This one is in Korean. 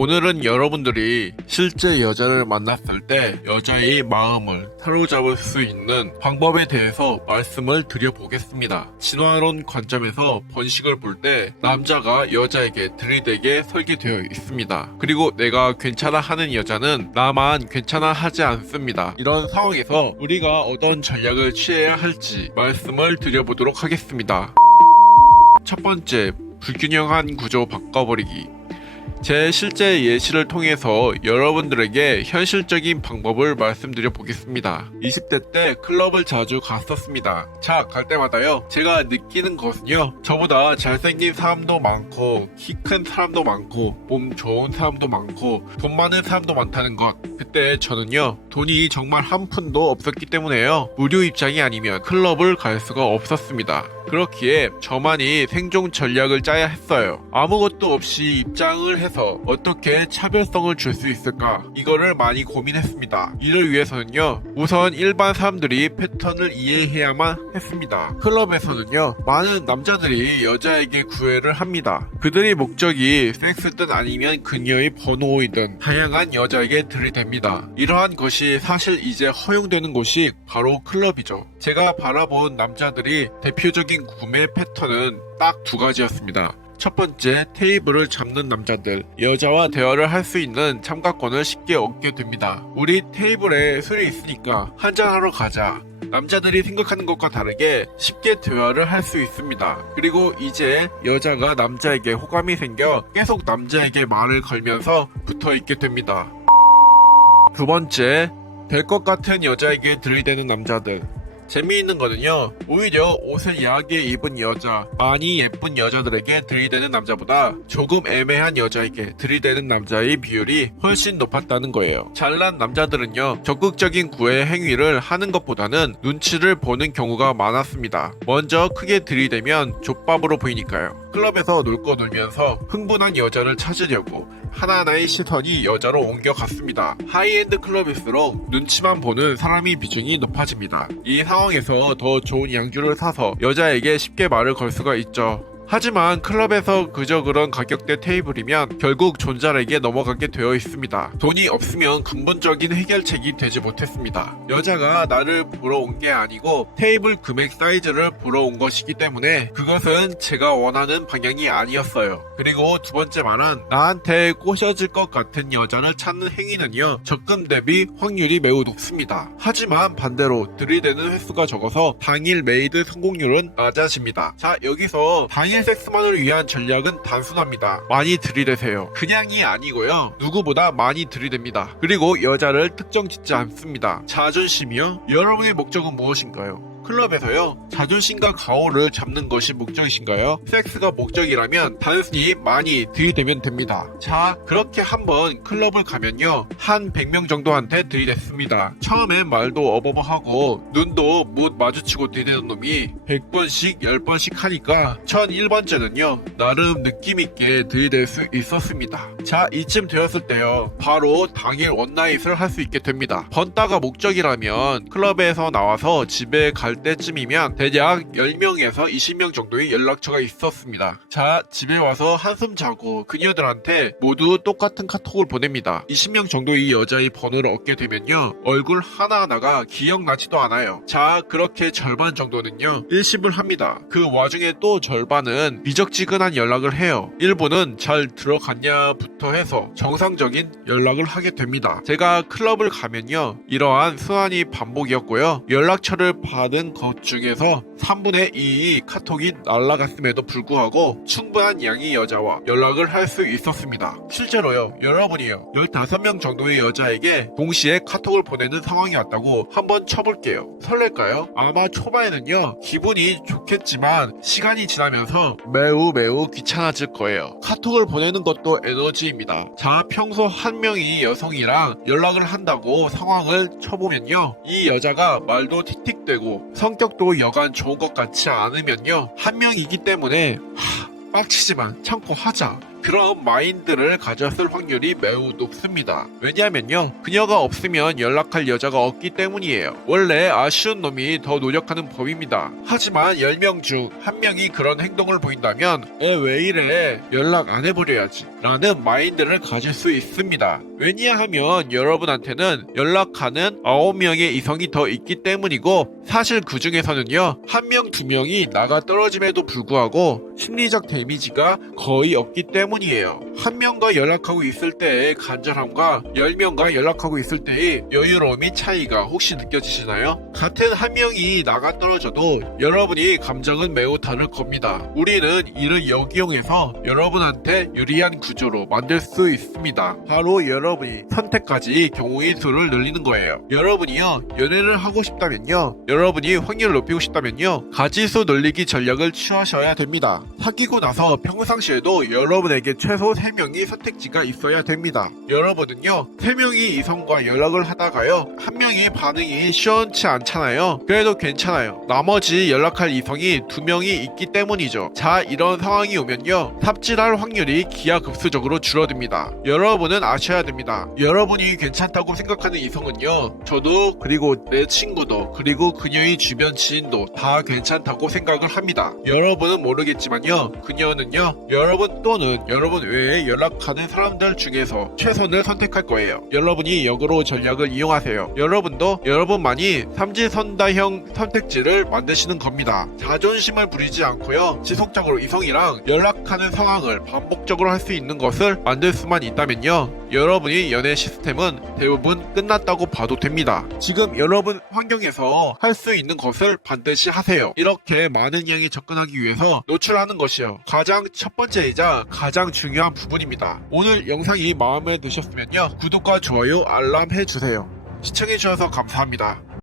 오늘은 여러분들이 실제 여자를 만났을 때 여자의 마음을 사로잡을 수 있는 방법에 대해서 말씀을 드려보겠습니다. 진화론 관점에서 번식을 볼 때 남자가 여자에게 들이대게 설계되어 있습니다. 그리고 내가 괜찮아 하는 여자는 나만 괜찮아 하지 않습니다. 이런 상황에서 우리가 어떤 전략을 취해야 할지 말씀을 드려보도록 하겠습니다. 첫 번째, 불균형한 구조 바꿔버리기. 제 실제 예시를 통해서 여러분들에게 현실적인 방법을 말씀드려 보겠습니다. 20대 때 클럽을 자주 갔었습니다. 자, 갈 때마다요, 제가 느끼는 것은요, 저보다 잘생긴 사람도 많고 키 큰 사람도 많고 몸 좋은 사람도 많고 돈 많은 사람도 많다는 것. 그때 저는요, 돈이 정말 한 푼도 없었기 때문에요, 무료 입장이 아니면 클럽을 갈 수가 없었습니다. 그렇기에 저만이 생존 전략을 짜야 했어요. 아무것도 없이 입장을 해서 어떻게 차별성을 줄 수 있을까, 이거를 많이 고민했습니다. 이를 위해서는요, 우선 일반 사람들이 패턴을 이해해야만 했습니다. 클럽에서는요, 많은 남자들이 여자에게 구애를 합니다. 그들의 목적이 섹스든 아니면 그녀의 번호이든 다양한 여자에게 들이댑니다. 이러한 것이 사실 이제 허용되는 곳이 바로 클럽이죠. 제가 바라본 남자들이 대표적인 구매 패턴은 딱 두 가지였습니다. 첫 번째, 테이블을 잡는 남자들. 여자와 대화를 할 수 있는 참가권을 쉽게 얻게 됩니다. 우리 테이블에 술이 있으니까 한잔하러 가자. 남자들이 생각하는 것과 다르게 쉽게 대화를 할 수 있습니다. 그리고 이제 여자가 남자에게 호감이 생겨 계속 남자에게 말을 걸면서 붙어있게 됩니다. 두 번째, 될 것 같은 여자에게 들이대는 남자들. 재미있는 거는요, 오히려 옷을 야하게 입은 여자, 많이 예쁜 여자들에게 들이대는 남자보다 조금 애매한 여자에게 들이대는 남자의 비율이 훨씬 높았다는 거예요. 잘난 남자들은요, 적극적인 구애 행위를 하는 것보다는 눈치를 보는 경우가 많았습니다. 먼저 크게 들이대면 족밥으로 보이니까요. 클럽에서 놀 거 놀면서 흥분한 여자를 찾으려고 하나하나의 시선이 여자로 옮겨갔습니다. 하이엔드 클럽일수록 눈치만 보는 사람의 비중이 높아집니다. 이 상황에서 더 좋은 양주를 사서 여자에게 쉽게 말을 걸 수가 있죠. 하지만 클럽에서 그저 그런 가격대 테이블이면 결국 존잘에게 넘어가게 되어 있습니다. 돈이 없으면 근본적인 해결책이 되지 못했습니다. 여자가 나를 보러 온 게 아니고 테이블 금액 사이즈를 보러 온 것이기 때문에 그것은 제가 원하는 방향이 아니었어요. 그리고 두 번째 말은, 나한테 꼬셔질 것 같은 여자를 찾는 행위는요, 적금 대비 확률이 매우 높습니다. 하지만 반대로 들이대는 횟수가 적어서 당일 메이드 성공률은 낮아집니다. 자, 여기서 당일 섹스만을 위한 전략은 단순합니다. 많이 들이대세요. 그냥이 아니고요, 누구보다 많이 들이댑니다. 그리고 여자를 특정 짓지 않습니다. 자존심이요? 여러분의 목적은 무엇인가요? 클럽에서요, 자존심과 가오를 잡는 것이 목적이신가요? 섹스가 목적이라면 단순히 많이 들이대면 됩니다. 자, 그렇게 한번 클럽을 가면요, 한 100명 정도한테 들이댔습니다. 처음엔 말도 어버버하고 눈도 못 마주치고 들이대는 놈이 100번씩 10번씩 하니까 1001번째는요, 나름 느낌있게 들이댈 수 있었습니다. 자, 이쯤 되었을 때요, 바로 당일 원나잇을 할 수 있게 됩니다. 번따가 목적이라면 클럽에서 나와서 집에 갈 때쯤이면 대략 10명에서 20명 정도의 연락처가 있었습니다. 자, 집에 와서 한숨 자고 그녀들한테 모두 똑같은 카톡을 보냅니다. 20명 정도의 여자의 번호를 얻게 되면요, 얼굴 하나하나가 기억나지도 않아요. 자, 그렇게 절반 정도는요, 일십을 합니다. 그 와중에 또 절반은 미적지근한 연락을 해요. 일부는 잘 들어갔냐부터 해서 정상적인 연락을 하게 됩니다. 제가 클럽을 가면요, 이러한 순환이 반복이었고요, 연락처를 받은 것 중에서 3분의 2의 카톡이 날아갔음에도 불구하고 충분한 양의 여자와 연락을 할 수 있었습니다. 실제로요, 여러분이요, 15명 정도의 여자에게 동시에 카톡을 보내는 상황이 왔다고 한번 쳐볼게요. 설렐까요? 아마 초반에는요, 기분이 좋겠지만 시간이 지나면서 매우 귀찮아질 거예요. 카톡을 보내는 것도 에너지입니다. 자, 평소 한 명이 여성이랑 연락을 한다고 상황을 쳐보면요, 이 여자가 말도 틱틱대고 성격도 여간 좋은 것 같지 않으면요, 한 명이기 때문에 빡치지만 참고 하자. 그런 마인드를 가졌을 확률이 매우 높습니다. 왜냐하면요, 그녀가 없으면 연락할 여자가 없기 때문이에요. 원래 아쉬운 놈이 더 노력하는 법입니다. 하지만 10명 중 1명이 그런 행동을 보인다면 왜 이래, 연락 안 해버려야지 라는 마인드를 가질 수 있습니다. 왜냐하면 여러분한테는 연락하는 9명의 이성이 더 있기 때문이고, 사실 그 중에서는요 1명 2명이 나가 떨어짐에도 불구하고 심리적 데미지가 거의 없기 때문이에요. 1명과 연락하고 있을 때의 간절함과 10명과 연락하고 있을 때의 여유로움이 차이가 혹시 느껴지시나요? 같은 1명이 나가 떨어져도 여러분이 감정은 매우 다를 겁니다. 우리는 이를 역이용해서 여러분한테 유리한 구조로 만들 수 있습니다. 바로 여러분이 선택까지 경우의 수를 늘리는 거예요. 여러분이요 연애를 하고 싶다면요, 여러분이 확률을 높이고 싶다면요, 가지수 늘리기 전략을 취하셔야 됩니다. 사귀고 나서 평상시에도 여러분에게 최소 3명이 선택지가 있어야 됩니다. 여러분은요 3명이 이성과 연락을 하다가요 1명의 반응이 시원치 않잖아요. 그래도 괜찮아요. 나머지 연락할 이성이 2명이 있기 때문이죠. 자, 이런 상황이 오면요 삽질할 확률이 기하급수적으로 줄어듭니다. 여러분은 아셔야 됩니다. 여러분이 괜찮다고 생각하는 이성은요, 저도 그리고 내 친구도 그리고 그녀의 주변 지인도 다 괜찮다고 생각을 합니다. 여러분은 모르겠지만요, 그녀는요 여러분 또는 여러분 외에 연락하는 사람들 중에서 최선을 선택할 거예요. 여러분이 역으로 전략을 이용하세요. 여러분도 여러분만이 삼지선다형 선택지를 만드시는 겁니다. 자존심을 부리지 않고요 지속적으로 이성이랑 연락하는 상황을 반복적으로 할 수 있는 것을 만들 수만 있다면요, 여러분이 연애 시스템은 대부분 끝났다고 봐도 됩니다. 지금 여러분 환경에서 할 수 있는 것을 반드시 하세요. 이렇게 많은 양이 접근하기 위해서 노출하는 것이요 가장 첫 번째이자 가장 중요한 부분입니다. 오늘 영상이 마음에 드셨으면요 구독과 좋아요 알람 해주세요. 시청해주셔서 감사합니다.